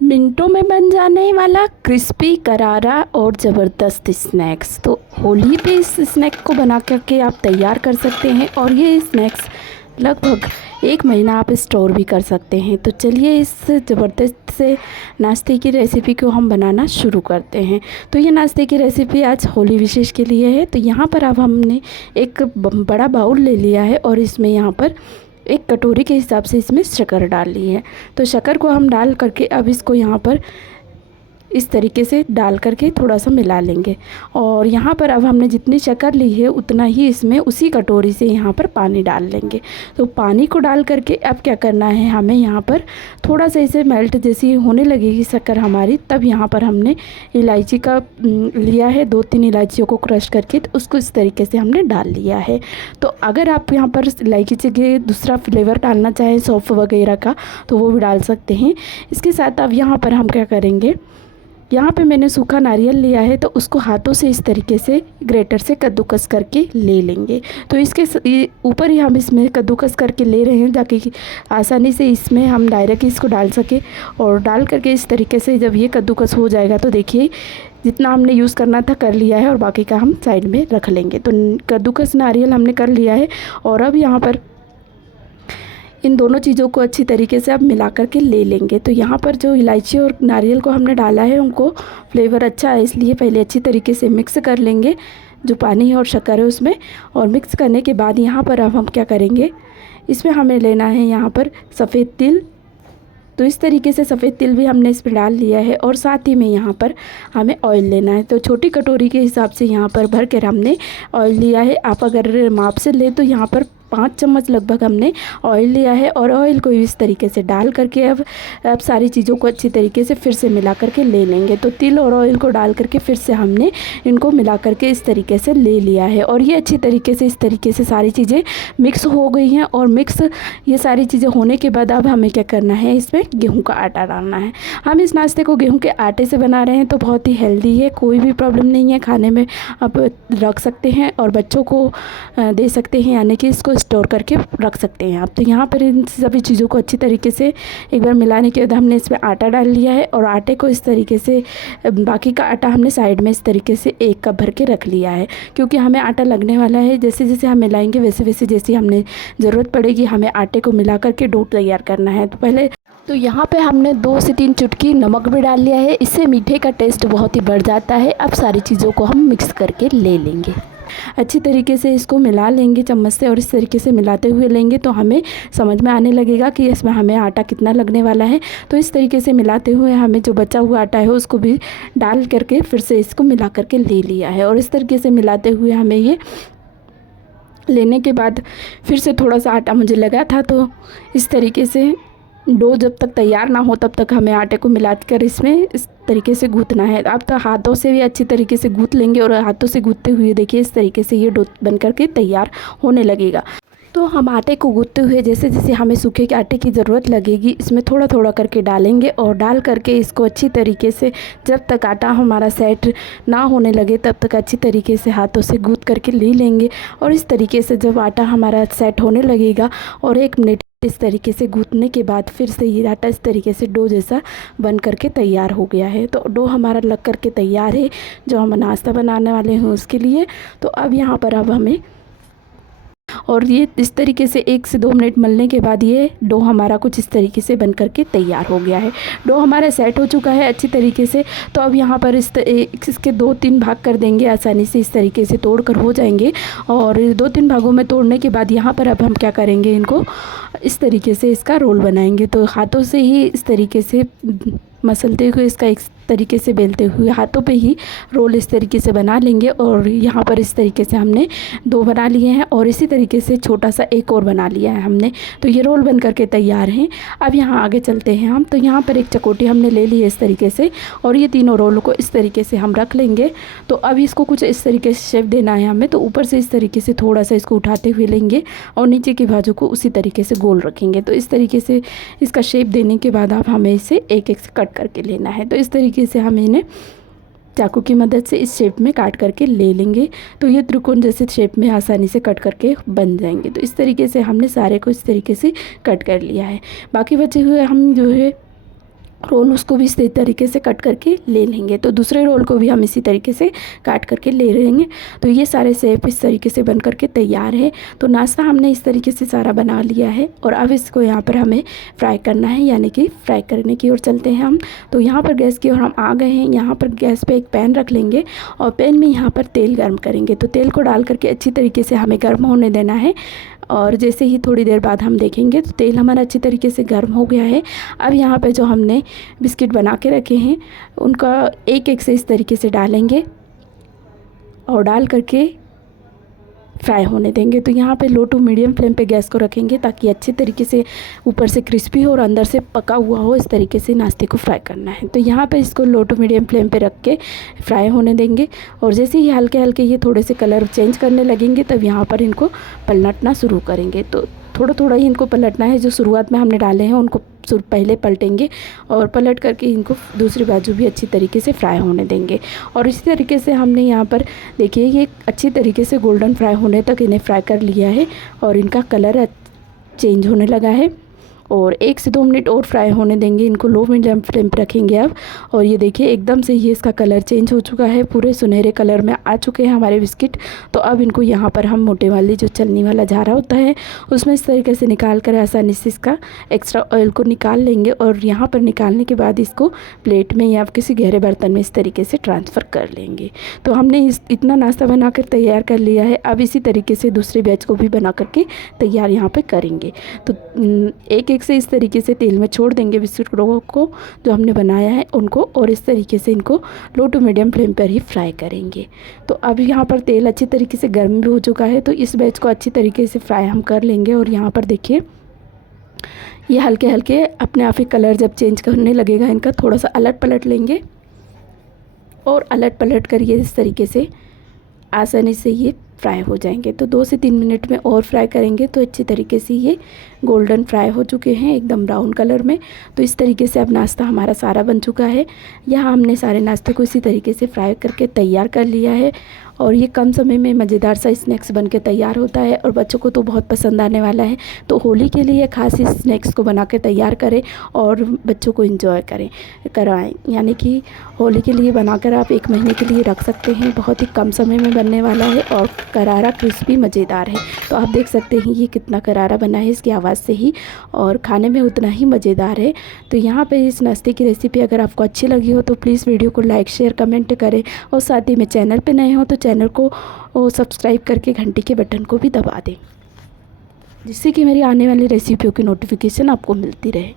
मिनटों में बन जाने वाला क्रिस्पी करारा और ज़बरदस्त स्नैक्स। तो होली पे इस स्नैक को बना करके आप तैयार कर सकते हैं और ये स्नैक्स लगभग 1 महीना आप स्टोर भी कर सकते हैं। तो चलिए इस ज़बरदस्त से नाश्ते की रेसिपी को हम बनाना शुरू करते हैं। तो ये नाश्ते की रेसिपी आज होली विशेष के लिए है। तो यहाँ पर अब हमने एक बड़ा बाउल ले लिया है और इसमें यहाँ पर एक कटोरी के हिसाब से इसमें शक्कर डाल ली है। तो शक्कर को हम डाल करके अब इसको यहाँ पर इस तरीके से डाल करके थोड़ा सा मिला लेंगे। और यहाँ पर अब हमने जितनी शक्कर ली है उतना ही इसमें उसी कटोरी से यहाँ पर पानी डाल लेंगे। तो पानी को डाल करके अब क्या करना है, हमें यहाँ पर थोड़ा सा इसे मेल्ट जैसी होने लगेगी शक्कर हमारी, तब यहाँ पर हमने इलायची का लिया है 2-3 इलायचियों को क्रश करके, तो उसको इस तरीके से हमने डाल लिया है। तो अगर आप यहाँ पर इलायची की जगह दूसरा फ्लेवर डालना चाहें सौंफ वगैरह का तो वो भी डाल सकते हैं। इसके साथ अब यहाँ पर हम क्या करेंगे, यहाँ पे मैंने सूखा नारियल लिया है तो उसको हाथों से इस तरीके से ग्रेटर से कद्दूकस करके ले लेंगे। तो इसके ऊपर ही हम इसमें कद्दूकस करके ले रहे हैं ताकि आसानी से इसमें हम डायरेक्ट इसको डाल सके। और डाल करके इस तरीके से जब ये कद्दूकस हो जाएगा तो देखिए जितना हमने यूज़ करना था कर लिया है और बाकी का हम साइड में रख लेंगे। तो कद्दूकस नारियल हमने कर लिया है और अब यहाँ पर इन दोनों चीज़ों को अच्छी तरीके से अब मिला करके ले लेंगे। तो यहाँ पर जो इलायची और नारियल को हमने डाला है उनको फ्लेवर अच्छा है इसलिए पहले अच्छी तरीके से मिक्स कर लेंगे जो पानी है और शक्कर है उसमें। और मिक्स करने के बाद यहाँ पर अब हम क्या करेंगे, इसमें हमें लेना है यहाँ पर सफ़ेद तिल। तो इस तरीके से सफ़ेद तिल भी हमने इसमें डाल लिया है और साथ ही में यहाँ पर हमें ऑयल लेना है। तो छोटी कटोरी के हिसाब से यहाँ पर भर कर हमने ऑयल लिया है। आप अगर माप से ले तो यहाँ पर 5 चम्मच लगभग हमने ऑयल लिया है। और ऑयल को इस तरीके से डाल करके अब सारी चीज़ों को अच्छी तरीके से फिर से मिला करके ले लेंगे। तो तिल और ऑयल को डाल करके फिर से हमने इनको मिला करके इस तरीके से ले लिया है और ये अच्छी तरीके से इस तरीके से सारी चीज़ें मिक्स हो गई हैं। और मिक्स ये सारी चीज़ें होने के बाद अब हमें क्या करना है, इसमें गेहूँ का आटा डालना है। हम इस नाश्ते को गेहूँ के आटे से बना रहे हैं तो बहुत ही हेल्दी है, कोई भी प्रॉब्लम नहीं है, खाने में आप रख सकते हैं और बच्चों को दे सकते हैं, यानी कि इसको स्टोर करके रख सकते हैं आप। तो यहाँ पर इन सभी चीज़ों को अच्छी तरीके से एक बार मिलाने के बाद हमने इसमें आटा डाल लिया है और आटे को इस तरीके से बाकी का आटा हमने साइड में इस तरीके से 1 कप भर के रख लिया है क्योंकि हमें आटा लगने वाला है। जैसे जैसे हम मिलाएंगे वैसे वैसे जैसी हमें ज़रूरत पड़ेगी हमें आटे को मिला करके डो तैयार करना है। तो पहले तो यहाँ पे हमने 2 से 3 चुटकी नमक भी डाल लिया है, इससे मीठे का टेस्ट बहुत ही बढ़ जाता है। अब सारी चीज़ों को हम मिक्स करके ले लेंगे, अच्छी तरीके से इसको मिला लेंगे चम्मच से और इस तरीके से मिलाते हुए लेंगे तो हमें समझ में आने लगेगा कि इसमें हमें आटा कितना लगने वाला है। तो इस तरीके से मिलाते हुए हमें जो बचा हुआ आटा है उसको भी डाल करके फिर से इसको मिला करके ले लिया है। और इस तरीके से मिलाते हुए हमें ये लेने के बाद फिर से थोड़ा सा आटा मुझे लगा था तो इस तरीके से डो जब तक तैयार ना हो तब तक हमें आटे को मिलाकर इसमें इस तरीके से गूँथना है। आप तो हाथों से भी अच्छी तरीके से गूँथ लेंगे और हाथों से गूँथते हुए देखिए इस तरीके से ये डो बन करके तैयार होने लगेगा। तो हम आटे को गूँथते हुए जैसे जैसे हमें सूखे के आटे की ज़रूरत लगेगी इसमें थोड़ा थोड़ा करके डालेंगे और डाल करके इसको अच्छी तरीके से जब तक आटा हमारा सेट ना होने लगे तब तक अच्छी तरीके से हाथों से गूँथ करके ले लेंगे। और इस तरीके से जब आटा हमारा सेट होने लगेगा और 1 मिनट इस तरीके से गूँथने के बाद फिर से ये आटा इस तरीके से डो जैसा बन करके तैयार हो गया है। तो डो हमारा लग करके तैयार है जो हम नाश्ता बनाने वाले हैं उसके लिए। तो अब यहाँ पर अब हमें और ये इस तरीके से 1 से 2 मिनट मलने के बाद ये डो हमारा कुछ इस तरीके से बन करके तैयार हो गया है। डो हमारा सेट हो चुका है अच्छी तरीके से। तो अब यहाँ पर इसके 2-3 भाग कर देंगे, आसानी से इस तरीके से तोड़ कर हो जाएंगे। और 2-3 भागों में तोड़ने के बाद यहाँ पर अब हम क्या करेंगे, इनको इस तरीके से इसका रोल बनाएंगे। तो हाथों से ही इस तरीके से मसलते हुए इसका एक तरीके से बेलते हुए हाथों पे ही रोल इस तरीके से बना लेंगे। और यहाँ पर इस तरीके से हमने 2 बना लिए हैं और इसी तरीके से छोटा सा एक और बना लिया है हमने। तो ये रोल बन करके तैयार हैं। अब यहाँ आगे चलते हैं हम। तो यहाँ पर एक चकोटी हमने ले ली है इस तरीके से और ये तीनों रोल को इस तरीके से हम रख लेंगे। तो अब इसको कुछ इस तरीके से शेप देना है हमें। तो ऊपर से इस तरीके से थोड़ा सा इसको उठाते हुए लेंगे और नीचे की बाजू को उसी तरीके से गोल रखेंगे। तो इस तरीके से इसका शेप देने के बाद अब हमें इसे एक एक से कट करके लेना है। तो इस तरीके से हम इन्हें चाकू की मदद से इस शेप में काट करके ले लेंगे। तो ये त्रिकोण जैसे शेप में आसानी से कट करके बन जाएंगे। तो इस तरीके से हमने सारे को इस तरीके से कट कर लिया है। बाकी बचे हुए हम जो है रोल उसको भी इसी तरीके से कट करके ले लेंगे। तो दूसरे रोल को भी हम इसी तरीके से काट करके ले लेंगे। तो ये सारे शेप इस तरीके से बन करके तैयार है। तो नाश्ता हमने इस तरीके से सारा बना लिया है और अब इसको यहाँ पर हमें फ्राई करना है, यानी कि फ्राई करने की ओर चलते हैं हम। तो यहाँ पर गैस की ओर हम आ गए हैं। यहाँ पर गैस पे एक पैन रख लेंगे और पैन में यहाँ पर तेल गर्म करेंगे। तो तेल को डाल करके अच्छी तरीके से हमें गर्म होने देना है और जैसे ही थोड़ी देर बाद हम देखेंगे तो तेल हमारा अच्छी तरीके से गर्म हो गया है। अब यहाँ पे जो हमने बिस्किट बना के रखे हैं उनका एक एक से इस तरीके से डालेंगे और डाल करके फ्राई होने देंगे। तो यहाँ पे लो टू मीडियम फ्लेम पे गैस को रखेंगे ताकि अच्छे तरीके से ऊपर से क्रिस्पी हो और अंदर से पका हुआ हो। इस तरीके से नाश्ते को फ्राई करना है। तो यहाँ पे इसको लो टू मीडियम फ्लेम पे रख के फ्राई होने देंगे और जैसे ही हल्के हल्के ये थोड़े से कलर चेंज करने लगेंगे तब यहाँ पर इनको पलटना शुरू करेंगे। तो थोड़ा थोड़ा ही इनको पलटना है। जो शुरुआत में हमने डाले हैं उनको पहले पलटेंगे और पलट करके इनको दूसरी बाजू भी अच्छी तरीके से फ्राई होने देंगे। और इसी तरीके से हमने यहाँ पर देखिए ये अच्छी तरीके से गोल्डन फ्राई होने तक इन्हें फ्राई कर लिया है और इनका कलर चेंज होने लगा है। और 1 से 2 मिनट और फ्राई होने देंगे। इनको लो मीडियम फ्लेम पर रखेंगे अब। और ये देखिए एकदम से ही इसका कलर चेंज हो चुका है, पूरे सुनहरे कलर में आ चुके हैं हमारे बिस्किट। तो अब इनको यहाँ पर हम मोटे वाली जो चलनी वाला झारा होता है उसमें इस तरीके से निकाल कर आसानी से इसका एक्स्ट्रा ऑयल को निकाल लेंगे और यहाँ पर निकालने के बाद इसको प्लेट में या किसी गहरे बर्तन में इस तरीके से ट्रांसफ़र कर लेंगे। तो हमने इतना नाश्ता बना कर तैयार कर लिया है। अब इसी तरीके से दूसरे बैच को भी बना करके तैयार यहाँ पर करेंगे। तो एक से इस तरीके से तेल में छोड़ देंगे बिस्किट को जो हमने बनाया है उनको और इस तरीके से इनको लो टू मीडियम फ्लेम पर ही फ्राई करेंगे। तो अब यहाँ पर तेल अच्छी तरीके से गर्म भी हो चुका है। तो इस बैच को अच्छी तरीके से फ्राई हम कर लेंगे और यहाँ पर देखिए ये हल्के हल्के अपने आप ही कलर जब चेंज करने लगेगा इनका थोड़ा सा अलट पलट लेंगे और अलट पलट कर ये इस तरीके से आसानी से ये फ्राई हो जाएंगे। तो 2 से 3 मिनट में और फ्राई करेंगे तो अच्छी तरीके से ये गोल्डन फ्राई हो चुके हैं एकदम ब्राउन कलर में। तो इस तरीके से अब नाश्ता हमारा सारा बन चुका है। यहाँ हमने सारे नाश्ते को इसी तरीके से फ्राई करके तैयार कर लिया है और ये कम समय में मज़ेदार सा स्नैक्स बन के तैयार होता है और बच्चों को तो बहुत पसंद आने वाला है। तो होली के लिए खास इस स्नैक्स को बना के तैयार करें और बच्चों को एंजॉय कराएं। यानी कि होली के लिए बनाकर आप 1 महीने के लिए रख सकते हैं। बहुत ही कम समय में बनने वाला है और करारा क्रिस्पी मज़ेदार है। तो आप देख सकते हैं ये कितना करारा बना है इसकी आवाज़ से ही और खाने में उतना ही मज़ेदार है। तो यहाँ पे इस नाश्ते की रेसिपी अगर आपको अच्छी लगी हो तो प्लीज़ वीडियो को लाइक शेयर कमेंट करें और साथ ही में चैनल पे नए हो तो चैनल को सब्सक्राइब करके घंटी के बटन को भी दबा दें जिससे कि मेरी आने वाली रेसिपियों की नोटिफिकेशन आपको मिलती रहे।